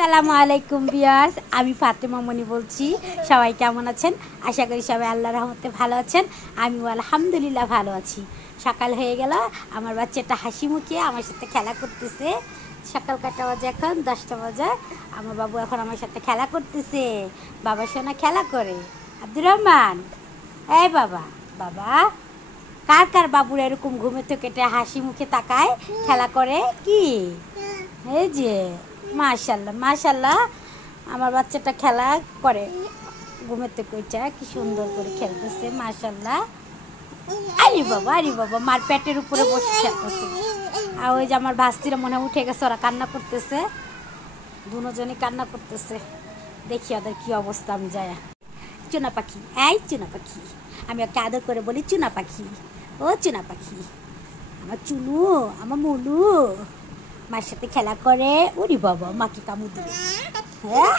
আসসালামু আলাইকুম ভিউয়ার্স, আমি ফাতেমা মনি বলছি। সবাই কেমন আছেন? আশা করি সবাই আল্লাহর রহমতে ভালো আছেন। আমিও আলহামদুলিল্লাহ ভালো আছি। সকাল হয়ে গেল, আমার বাচ্চাটা হাসি মুখে আমার সাথে খেলা করতেছে। সকাল কটা বাজে? এখন 10টা বাজে। আমার বাবু এখন আমার সাথে খেলা করতেছে। বাবার সঙ্গে খেলা করে। আব্দুর রহমান, এই বাবা বাবা, কার কার বাবুর এরকম ঘুমে থেকে হাসি মুখে তাকায় খেলা করে? কি এই যে মাশাল্লাহ মাশাল্লাহ, আমার বাচ্চাটা খেলা করে ঘুমের থেকে ওইটা কি সুন্দর করে খেলতেছে মাশাল্লাহ। আরে বাবা, মার পেটের উপরে বসে খেলতেছে। আর ওই যে আমার ভাস্তিরা মনে উঠে গেছে, ওরা কান্না করতেছে, দুজনই কান্না করতেছে। দেখি ওদের কি অবস্থা। আমি যাই, চুনা পাখি, এই চুনা পাখি, আমি ওকে আদর করে বলি চুনা পাখি, ও চুনা পাখি, আমার চুনু, আমার মুলু মার সাথে খেলা করে। ওরে বাবা, মাকে কামড় দিবে। হ্যাঁ,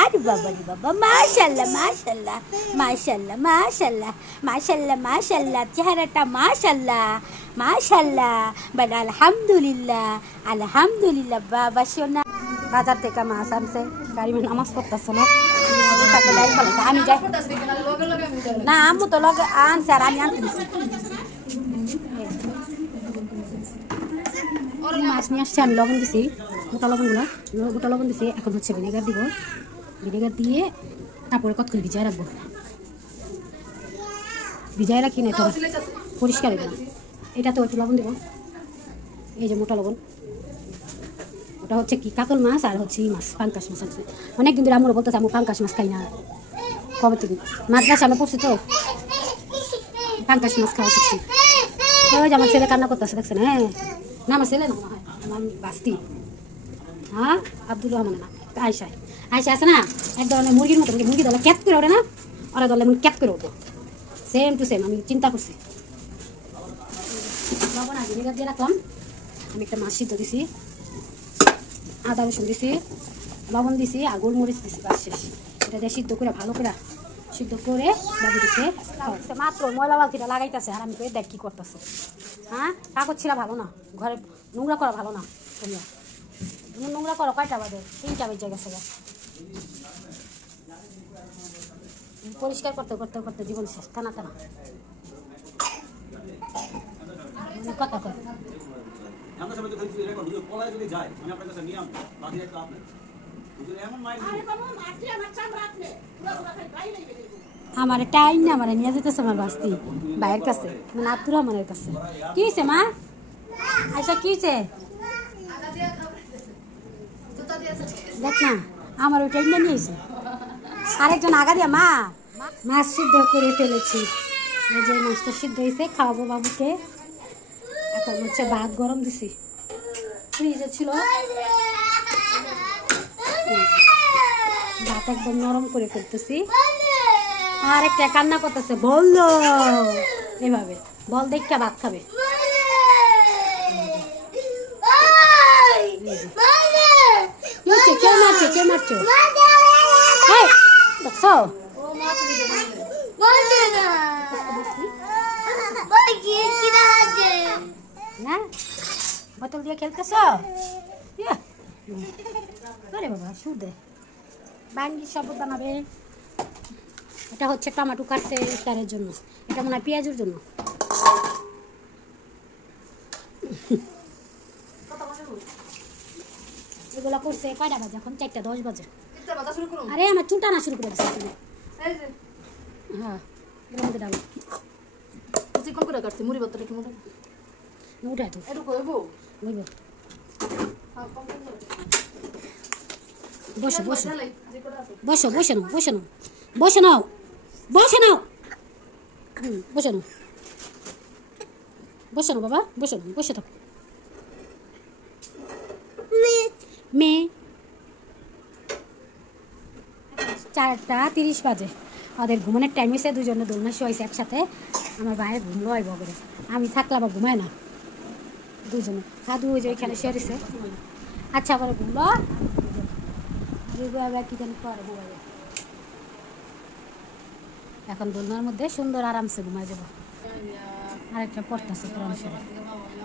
আরে বাবা রে বাবা, মাশাল্লাহ মাশাল্লাহ মাশাল্লাহ মাশাল্লাহ মাশাল্লাহ মাশাল্লাহ, চেহারাটা মাশাল্লাহ মাশাল্লাহ, বল আলহামদুলিল্লাহ আলহামদুলিল্লাহ। বাবা সোনা বাজার থেকে মাছ আনছে, গাড়ি নামাজ পড়তেছে না, আমি যাই না, আম্মু তো লগে আনছে আর আমি আনতে দিচ্ছি। মাছ নিয়ে আসছে, আমি লবণ দিছি, গোটা লবণ দিছি। এখন হচ্ছে ভিনেগার দিব, ভিনেগার দিয়ে তারপরে কত করে ভিজায় রাখবো। ভিজায় রাখি না তো পরিষ্কার হবে না। এটা তো একটু লবণ দেবো, এই যে মোটা লবণ। ওটা হচ্ছে কি কাতল মাছ আর হচ্ছে এই মাছ, পাঙ্কাশ মাছ আছে। অনেকদিন ধরে আমরা বলতেছে আমি পাঙ্কাশ মাছ খাই না, কবে থেকে মাদ্রাসা আমরা পড়ছি তো পাঙ্কাশ মাছ খাওয়া শিখছি। ওই যে আমার ছেলে কান্না করতেছে, দেখছেন? হ্যাঁ না, আমার ছেলে না, আমার বাস্তি, হ্যাঁ আব্দুর রহমান না, আয়সা আছে না, এক ধরনের মুরগির মতো, মুরগি দলে ক্যাপ করে ওঠে না, ওরা দলে ক্যাপ করে ওঠো, সেম টু সেম। আমি চিন্তা করছি। লবণ আর ভিনেগার দিয়ে রাখলাম। আমি একটা মাছ সিদ্ধ দিছি, আদা রসুন দিছি, লবণ দিছি আর গোলমরিচ দিছি, বাস শেষ। এটা দিয়ে সিদ্ধ করে ভালো করে সিদ্ধ করে বাবু দিতে মাত্র ময়লা বালতিটা লাগাইতেছে। আর আমি তো দেখ কি করতেছে। হ্যাঁ, কাগজ ছিঁড়া ভালো না, ঘরে নোংরা করা ভালো না। তোমরা তুমি নোংরা করো কয়টা বাজে? 3টা বেজে গেছে। পরিষ্কার করতে করতে করতে জীবন শেষ, টানা টানা কথা কয়। আমার টাইম না, আমার নিয়ে যেতেছে আমার বাস্তি ভাইয়ের কাছে, মানে আব্দুর রহমানের কাছে। কি হয়েছে মা? আচ্ছা কি হয়েছে দেখ না, আমার ওই টাইমটা নিয়েছে। আরেকজন আগা দিয়া মা মাছ সিদ্ধ করে ফেলেছি। এই যে মাছটা সিদ্ধ হয়েছে, খাওয়াবো বাবুকে। এখন হচ্ছে ভাত গরম দিছি, ফ্রিজে ছিল, ভাত একদম নরম করে ফেলতেছি। আর একটা কান্না করতেছে, বললো এভাবে বল দেখা ভাত খাবে। কে মারছে দেখছো? না বোতল দিয়ে খেলতেছ? আরে বাবা সুদে বাঙ্গি শরবত বানাবে। এটা হচ্ছে টমেটো কাটছে ইফতারের জন্য, এটা মনে হয় পেঁয়াজের জন্য। এগুলো করছে কয়টা বাজে? এখন 4:10 বাজে। আরে আমার চুলটা না শুরু করে দিচ্ছে। হ্যাঁ উঠাই তো বসো বসো বসো বসে নাও বসে নাও বসে নাও বসে নাও বসে নাও বসে নাও বাবা, বসে নাও, বসে থাকো। মেয়ে 4:30 বাজে, ওদের ঘুমানোর টাইম হয়েছে। দুজনে দোলনা শোয়াইছে একসাথে। আমার ভাইয়ের ঘুমলো হয় বগরে, আমি থাকলে আবার ঘুমায় না। দুজনে দাদু ওই যে ওইখানে শুয়েছে। আচ্ছা আবার ঘুমলো কি জানি করে মোবাইলে। এখন দোলনার মধ্যে সুন্দর আরামসে ঘুমায় যাবো। আরেকটা পড়তেছে কোরআন শরীফ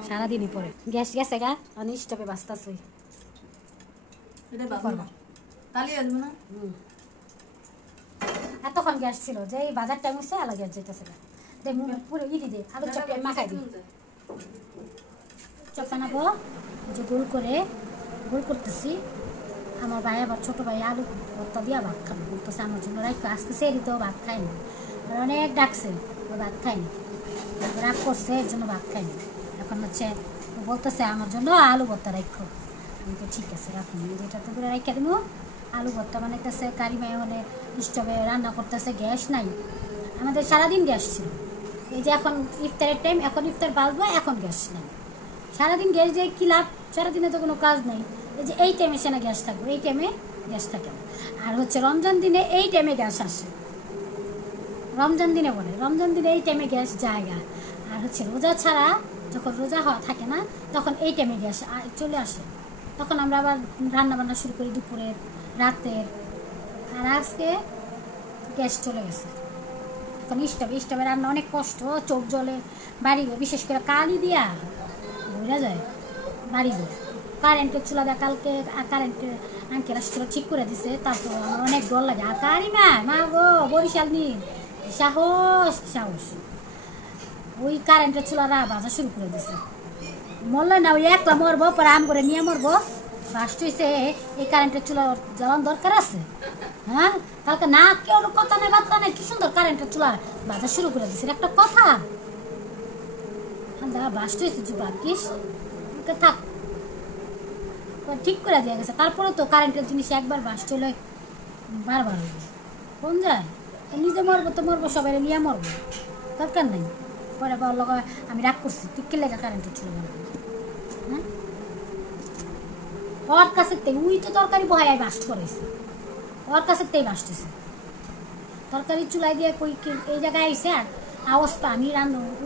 সারাদিনই পরে। গ্যাস গেছে গা আমি স্টোভে বাঁচতেছি। এতক্ষণ গ্যাস ছিল যে এই বাজার টাইম হচ্ছে আলাদা গ্যাস যেতেছে পুরো ইডি দে আলু চপ মাখাই দিই। চপ বানাবো যে গোল করে গোল করতেছি। আমার ভাই আবার ছোটো ভাই আলু ভর্তা দিয়া ভাত খাবে বলতেছে আমার জন্য রাখবে। আজকে সে দিতেও ভাত খায়নি, অনেক ডাকছে ও ভাত খায়নি, রাগ করছে এর জন্য ভাত খায়নি। এখন হচ্ছে বলতেছে আমার জন্য আলু ভর্তা রাখো। আমি তো ঠিক আছে রাখুন, যেটা তো করে রেখে দেবো। আলু ভর্তা বানাইতেছে, কারিমায় হলে স্টোভে রান্না করতেছে, গ্যাস নাই। আমাদের সারাদিন গ্যাস ছিল, এই যে এখন ইফতারের টাইম, এখন ইফতার বাজবো, এখন গ্যাস নাই। সারাদিন গ্যাস দিয়ে কী লাভ? সারাদিনে তো কোনো কাজ নেই। এই যে এই টাইমে সেনা গ্যাস থাকবে, এই টাইমে গ্যাস থাকে না। আর হচ্ছে রমজান দিনে এই টাইমে গ্যাস আসে, রমজান দিনে বলে রমজান দিনে এই টাইমে গ্যাস জায়গা। আর হচ্ছে রোজা ছাড়া যখন রোজা হওয়া থাকে না তখন এই টাইমে গ্যাস চলে আসে, তখন আমরা আবার রান্না বান্না শুরু করি দুপুরের রাতের। আর আজকে গ্যাস চলে গেছে, এখন স্টোভে রান্না অনেক কষ্ট, চোখ জলে বাড়ি গো, বিশেষ করে কালি দিয়া বোঝা যায় বাড়ি গো। কারেন্টের চুলা দেয় কালকে, কারেন্টের আঙ্কেল আসছিল ঠিক করে দিছে, তারপর আমার অনেক ডর লাগে। আর কারিমা মা গো বরিশাল নিন সাহস সাহস, ওই কারেন্টের চুলারা বাজা শুরু করে দিছে। মরল না, ওই একলা মরবো পরে আম করে নিয়ে মরবো। ফার্স্ট হয়েছে এই কারেন্টের চুলা জ্বালান দরকার আছে। হ্যাঁ কালকে না কেউ কথা নেই বার্তা নেই, কি সুন্দর কারেন্টের চুলা বাজা শুরু করে দিছে, একটা কথা বাস্ট হয়েছে যে ভাগ্যিস থাক ঠিক করে দেওয়া গেছে। তারপরে তো কারেন্টের জিনিস একবার বাস্ট হলে বারবার হইবে, কোন যায় নিজে মরবো তো মরবো, সবাই নিয়ে মরবো, দরকার নেই। পরে লগা আমি রাগ করছি, তুই কে লেখা কারেন্টের চুলা বানাবি? হ্যাঁ ওর কাছে উই তো তরকারি বহাই বাস্ট করেছে, ওর কাছে তেই বাসতেছে তরকারি চুলাই দিয়ে কই এই জায়গায় আইসে। আর অবস্থা আমি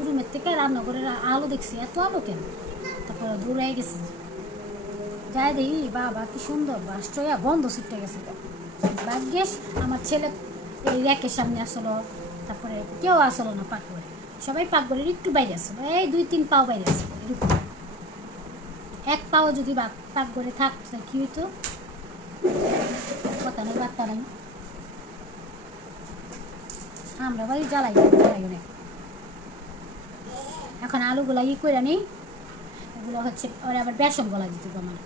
রুমের থেকে রান্নাঘরের আলো দেখছি, এত আলো কেন? তারপরে দূরে গেছি, যাই দেখি বাবা কি সুন্দর বাস্ট হইয়া বন্ধ ছুটে গেছে। ভাগ্যেস আমার ছেলে এই র্যাকের সামনে আসলো, তারপরে কেউ আসলো না পাকঘরে, সবাই পাকঘরের একটু বাইরে আসলো, এই 2-3 পাও বাইরে আসলো, এরকম এক পাও যদি পাকঘরে থাকছে কি হইতো কথা নেই বার্তা নেই। আমরা বাড়ি জ্বালাই অনেক। এখন আলুগুলা করে নিই, এগুলো হচ্ছে ওরা আবার বেসন গলা দিতে আমার,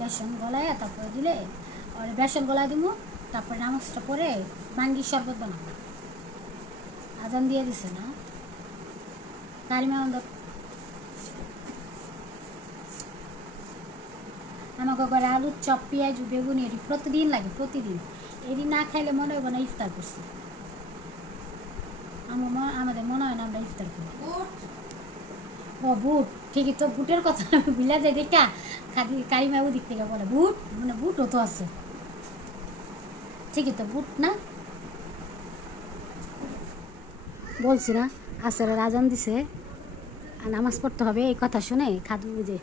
বেসন গলায় তারপরে দিলে ওরা বেসন গলায় দিব। তারপরে নামাজটা পরে মাঙ্গির শরবত বানাবো। আজান দিয়ে দিছে না কারিমা, আমাকে ঘরে আলুর চপ পেঁয়াজ বেগুন এটি প্রতিদিন লাগে, প্রতিদিন। এটি না খাইলে মনে হবে না ইফতার করছি, আমাদের মনে হয় না আমরা ইফতার করি। ও বুট, ঠিকই তো, বুটের কথা আমি বিলা যাই দেখা খাদি কারিমা ওদিক থেকে বলে বুট, মানে বুটও তো আছে, ঠিকই তো বুট না বলছি না। আসরের আজান দিছে, নামাজ পড়তে হবে, এই কথা শুনে খাদু যে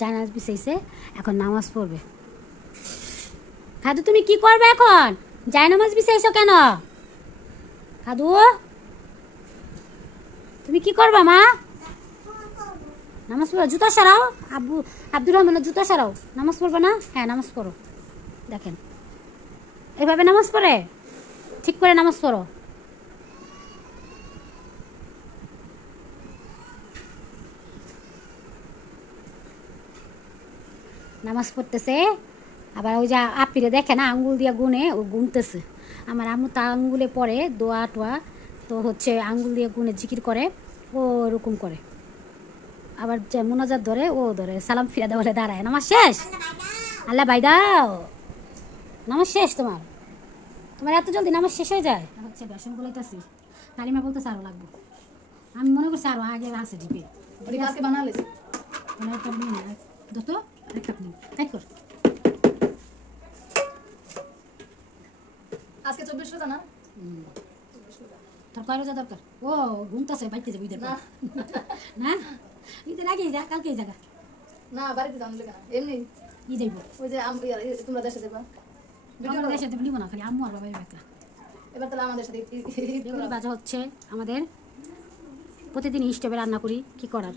জানাজ বিছাইছে, এখন নামাজ পড়বে। খাদু তুমি কি করবে এখন? জায়নামাজ বিছাইছো কেন খাদু? তুমি কি করবা মা? নামাজ পড়ো, জুতা সরাও। আব্দুর রহমানের জুতা সরাও, নামাজ পড়বে না? হ্যাঁ নামাজ পড়ো, দেখেন এভাবে নামাজ পড়ে, ঠিক করে নামাজ পড়ো। নামাজ পড়তেছে, আবার ওই যে আপিরে দেখে না আঙ্গুল দিয়ে গুনে, ও গুনতেছে। আমার আম্মু তা আঙ্গুলে পড়ে দোয়া টোয়া, তো হচ্ছে আঙ্গুল দিয়ে গুনে জিকির করে, ও ওরকম করে। আবার যে মোনাজাত ধরে ও ধরে, সালাম ফিরা দেওয়া বলে দাঁড়ায়। নামাজ শেষ, আল্লাহ ভাই দাও, নামাজ শেষ তোমার? তোমার এত জলদি নামাজ শেষ হয়ে যায়? হচ্ছে বেসন গুলাইতেছি, কালিমা বলতেছে আরো লাগবে, আমি মনে করছি আরো আগে আছে ডিপে বানালে দোস্ত এক কাপ নিন, তাই কর। আজকে 24 রোজা না? তোর কয় রোজা দরকার? ও ঘুমতাছে, বাইতে যাবি ঈদের না, ঈদের আগেই যা, কালকেই জায়গা না, বাড়িতে যাওয়া লাগে না, এমনি ই যাইব। ওই যে তোমরা দেশে যাবা, আমরা দেশে দেব নিব না, খালি আম্মু আর বাবা একলা। এবার তাহলে আমাদের সাথে বেগুনি ভাজা হচ্ছে আমাদের প্রতিদিন স্টোভে রান্না করি কি করার।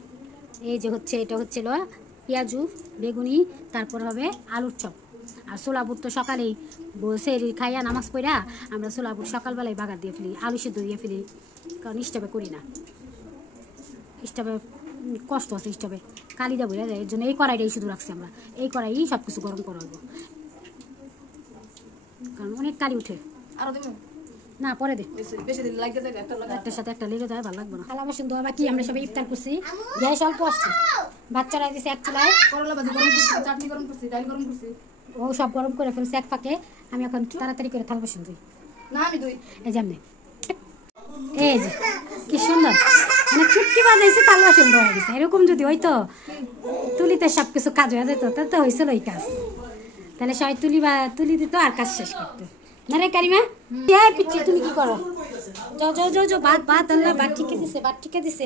এই যে হচ্ছে এটা হচ্ছিল পেঁয়াজু বেগুনি, তারপর হবে আলুর চপ। আর ছোলা বুট তো সকালেই সেরি খাইয়া নামাজ পড়া আমরা ছোলা বুট সকালবেলায় বাগার দিয়ে ফেলি, আলু সিদ্ধ দিয়ে ফেলি, কারণ স্টোভে করি না। স্টোভে কষ্ট আছে, স্টোভে কালি দেবো এর জন্য এই কড়াইটাই শুধু রাখছি আমরা। এই কড়াই সব কিছু গরম করাবো, কারণ অনেক কালি উঠে। আরো দিমু না পরে দে, বেশি দিন লাগতে যায় একটা লাগা একটার সাথে একটা লেগে যায়, ভালো লাগবে না। খালা বাসন ধোয়া বাকি, আমরা সবাই ইফতার করছি, গ্যাস অল্প আসছে, বাচ্চারা দিছে এক চুলায়, করলা ভাজি গরম করছি, চাটনি গরম করছি, ডাল গরম করছি। ও সব গরম করে ফেলছে এক ফাঁকে। আমি এখন তাড়াতাড়ি করে থালা বাসন ধুই। না আমি দুই এই যে আমি এই যে কি সুন্দর মানে চুটকি বাজাইছে, থালা বাসন ধোয়া গেছে। এরকম যদি হইতো তুলিতে সব কিছু কাজ হয়ে যেত, তাহলে তো হয়েছিল ওই কাজ। তাহলে সবাই তুলি দিত আর কাজ শেষ করতো না রে কারিমা। পিচ্ছি তুমি কি করো? যাও যাও যাও যাও, ভাত আল্লাহ ভাত ঠিকে দিছে, ভাত ঠিকে দিছে,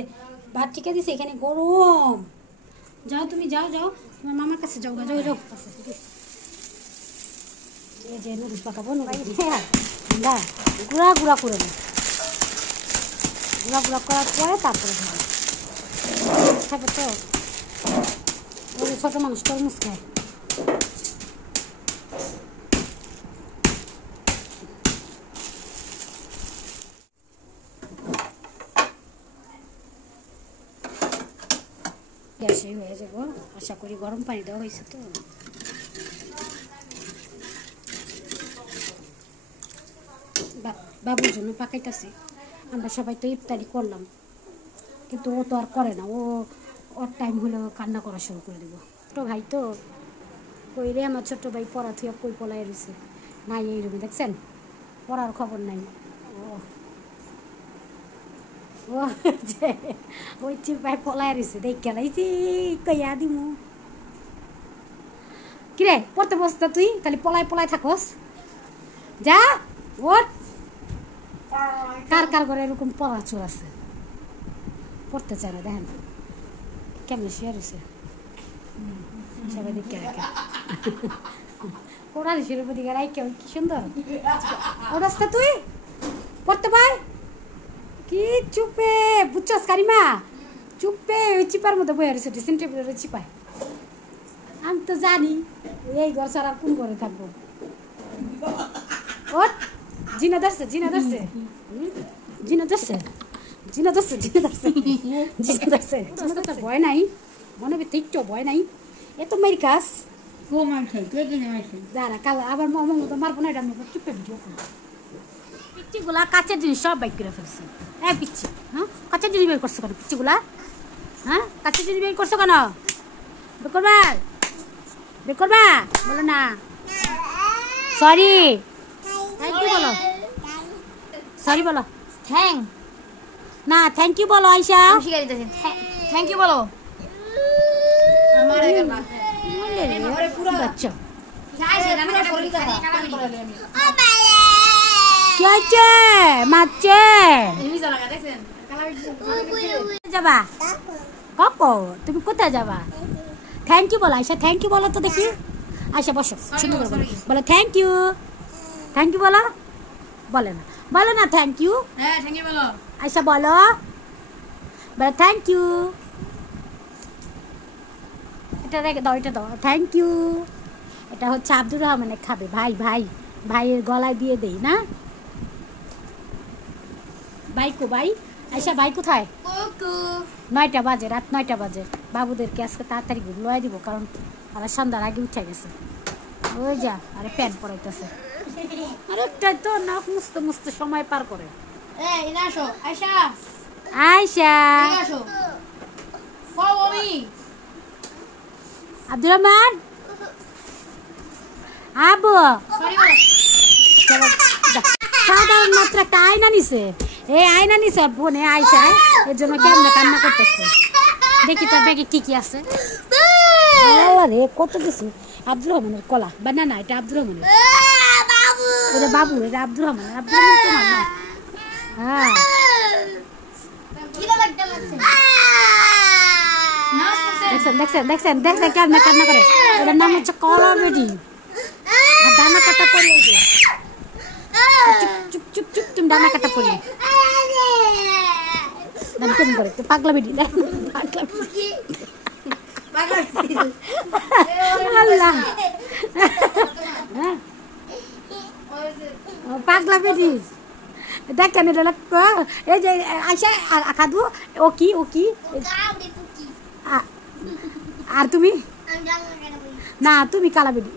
ভাত ঠিকে দিছে। এখানে গরম, যাও তুমি যাও যাও, তোমার মামার কাছে যাও যাও যাও। এই যে নুডলস পাকাবো, আমরা গুঁড়া গুঁড়া করে নিই, গুঁড়া গুঁড়া করার পরে তারপরে খাবে তো। ওই যে ছোটো মানুষ তরমুজ খায়। গ্যাসে হয়ে যাবো আশা করি, গরম পানি দেওয়া হয়েছে তো। বাবুর জন্য পাকাইতেছি, আমরা সবাই তো ইফতারি করলাম, কিন্তু ও তো আর করে না। ওর টাইম হলো কান্না করা শুরু করে দেবো। ছোটো ভাই তো কই রে, আমার ছোটো ভাই পড়া থুয়া কই পলাই রয়েছে, নাই এই রুমে দেখছেন, পড়ার খবর নাই। ও যে ওই চিপায় পলাই রয়েছে, দেখ খেলাইছি কইয়া দিমু। কিরে পড়তে বসতা তুই, খালি পলায় পলায় থাকস, যা ওঠ। কার কার করে এরকম পড়া চোর আছে, পড়তে চায় না, দেখেন কেমন শুয়ে রয়েছে, সবাই দেখে রাখে পড়ার শিরোপা দিকে রাখে। কি সুন্দর ওরাস্তা, তুই পড়তে পার কি চুপে, বুঝছস কারিমা, চুপে ওই চিপার মধ্যে বয়ে রয়েছে, ড্রেসিং টেবিলের চিপায়। আমি তো জানি এই ঘর ছাড়া কোন ঘরে থাকবো। ওঠ, জিনা ধরছে, জিনা ধরছে, জিনা ধরছে, জিনা ধরছে, জিনা ধরছে, জিনা ধরছে। ভয় নাই মনে ভিতরে, একটু ভয় নাই। এ তো মেরি কাজ দাঁড়া, কাল আবার মতো মারবো না, এটা আমি চুপে ভিডিও করবো। পিচ্চিগুলা কাঁচের জিনিস সব বাইক করে ফেলছে। হ্যাঁ পিচ্ছি, হ্যাঁ কাঁচের জিনিস বের করছো কেন পিচ্চিগুলা? হ্যাঁ কাঁচের জিনিস বের করছো কেন? বের করবা, বের করবা, বলো না সরি, থ্যাংক ইউ বলো, সরি বলো, থ্যাংক না থ্যাংক ইউ বলো আয়শা, শিখাই দিতেছি, থ্যাংক ইউ বলো। আমার এখানে না বাচ্চা শরীর কাম করে আমি কি হয়েছে মারছে? এমনি লাগা দেখছেন যাবা ককো, তুমি কোথায় যাবা? থ্যাংক ইউ বলো আয়শা, থ্যাংক ইউ বলো তো দেখি। আয়শা বসো, সুন্দর করে বলো, বলো থ্যাংক ইউ, থ্যাংক ইউ বলো, বলে না, বলো না থ্যাংক ইউ। হ্যাঁ থ্যাংক ইউ বলো আয়শা বলো, বলো থ্যাংক ইউ। এটা রেখে দাও, এটা দাও, থ্যাংক ইউ। এটা হচ্ছে আব্দুর রহমানের খাবে, ভাই ভাই ভাইয়ের গলায় দিয়ে দেই না। ভাইকো ভাই, আয়শা ভাই কোথায়? 9টা বাজে, রাত 9টা বাজে। বাবুদেরকে আজকে তাড়াতাড়ি ঘুম লয়ে দিব, কারণ ওরা সন্ধ্যার আগে উঠে গেছে। ওই যা, আরে প্যান্ট পরাইতেছে, আরেকটা তো নাক মুছতে মুছতে সময় পার করে। এই এদিকে আসো আয়শা, আয়শা, এদিকে আসো, follow me. Abdur Rahman, Abu sorry বলো। চলো, সাধারণ মাত্র একটা আয়না নিছে, এই আয়না নিছে ওর বোনে আয়শায়, এর জন্য কেমন কান্না করতেছে। দেখি তোর ব্যাগে কি কি আছে। আরে কত কিছু, আব্দুর রহমানের কলা, বানানা, এটা আব্দুর রহমানের, ওটা বাবু, এটা আব্দুর রহমান, আব্দুর রহমান তোমার না। হ্যাঁ দেখছেন দেখছেন দেখছেন দেখছেন কেমন কান্না করে। ওটার নাম হচ্ছে কলা বেডি, আর দানা কাটা পড়ে চুপ চুপ চুপ চুপ তুমি ডানা কাটা পড়ি দাম কেমন করে তো পাগলা বেটি পাগলা বেটি। আল্লাহ হ্যাঁ পাগলা বেটি দেখেন এটা লাগতো এই যে আইসা খাদু ও কি আর তুমি না তুমি কালা বেটি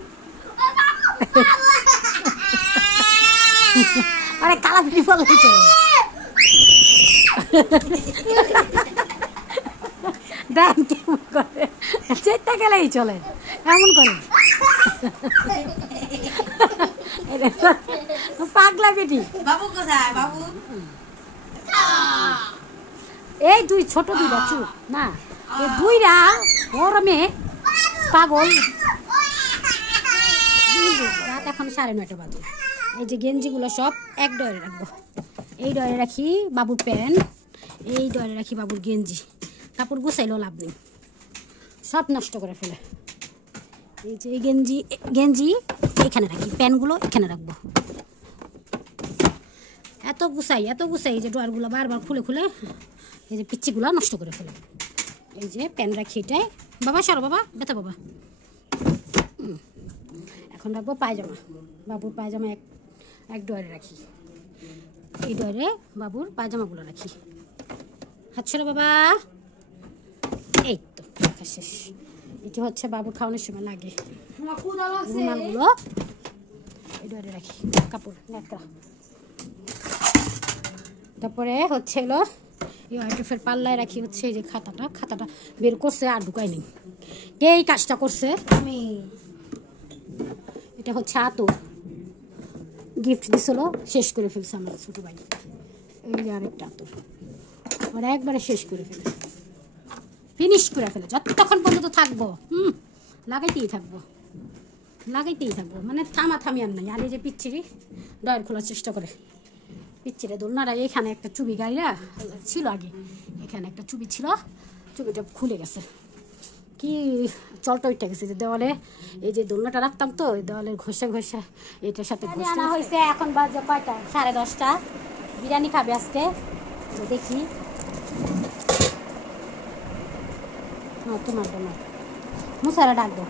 আরে কালা বেটি বলে চলে দেন কেমন করে চেষ্টা গেলেই চলে এমন করে পাগলা বেটি বাবু কোথায় বাবু? এই দুই ছোট দুইটা চুপ না এই দুইরা গরমে পাগল। রাত এখন 9:30 বাজে। এই যে গেঞ্জিগুলো সব এক ডয়ারে রাখবো। এই ডয়ারে রাখি বাবুর প্যান্ট, এই ডয়ারে রাখি বাবুর গেঞ্জি। কাপড় গুছাইলেও লাভ নেই, সব নষ্ট করে ফেলে। এই যে গেঞ্জি এখানে রাখি, প্যান্টগুলো এখানে রাখবো। এত গুছাই যে ডয়ারগুলো বারবার খুলে এই যে পিচ্ছিগুলো নষ্ট করে ফেলে। এই যে প্যান্ট রাখি এটাই। বাবা সরো বাবা, বেতা বাবা। এখন রাখবো পায়জামা। বাবুর পায়জামা এক ডয়ারে রাখি। এই ডয়ারে বাবুর পায়জামাগুলো রাখি। হাত সরো বাবা। এই তো শেষ। এটি হচ্ছে বাবুর খাওয়ানোর সময় লাগে রুমালগুলো। এই ডয়ারে রাখি কাপড় একটা। তারপরে হচ্ছে হলো ফের পাল্লায় রাখি হচ্ছে এই যে খাতাটা বের করছে আর ঢুকাই নেই। কে এই কাজটা করছে? আমি। এটা হচ্ছে আতর, গিফট দিছিল, শেষ করে ফেলছে আমার ছোট ভাই। এই যে আরেকটা আতর, ওরা একবারে শেষ করে ফেলে, ফিনিশ করে ফেলে। যতক্ষণ পর্যন্ত থাকবো লাগাইতেই থাকবো মানে থামি আর নাই। আর এই যে পিচ্ছিরি ডয়ার খোলার চেষ্টা করে, পিচ্ছিরে দোলনারা এখানে একটা চুবি গাইরা ছিল আগে, এখানে একটা চুবি ছিল, চুবিটা খুলে গেছে, কি চলটা উঠে গেছে যে দেওয়ালে। এই যে দোলনাটা রাখতাম তো ওই দেওয়ালের ঘষে এটার সাথে আনা হয়েছে। এখন বাজে কয়টা? 10:30। বিরিয়ানি খাবে আজকে, দেখি। হ্যাঁ তোমার মুসারা ডাকবো।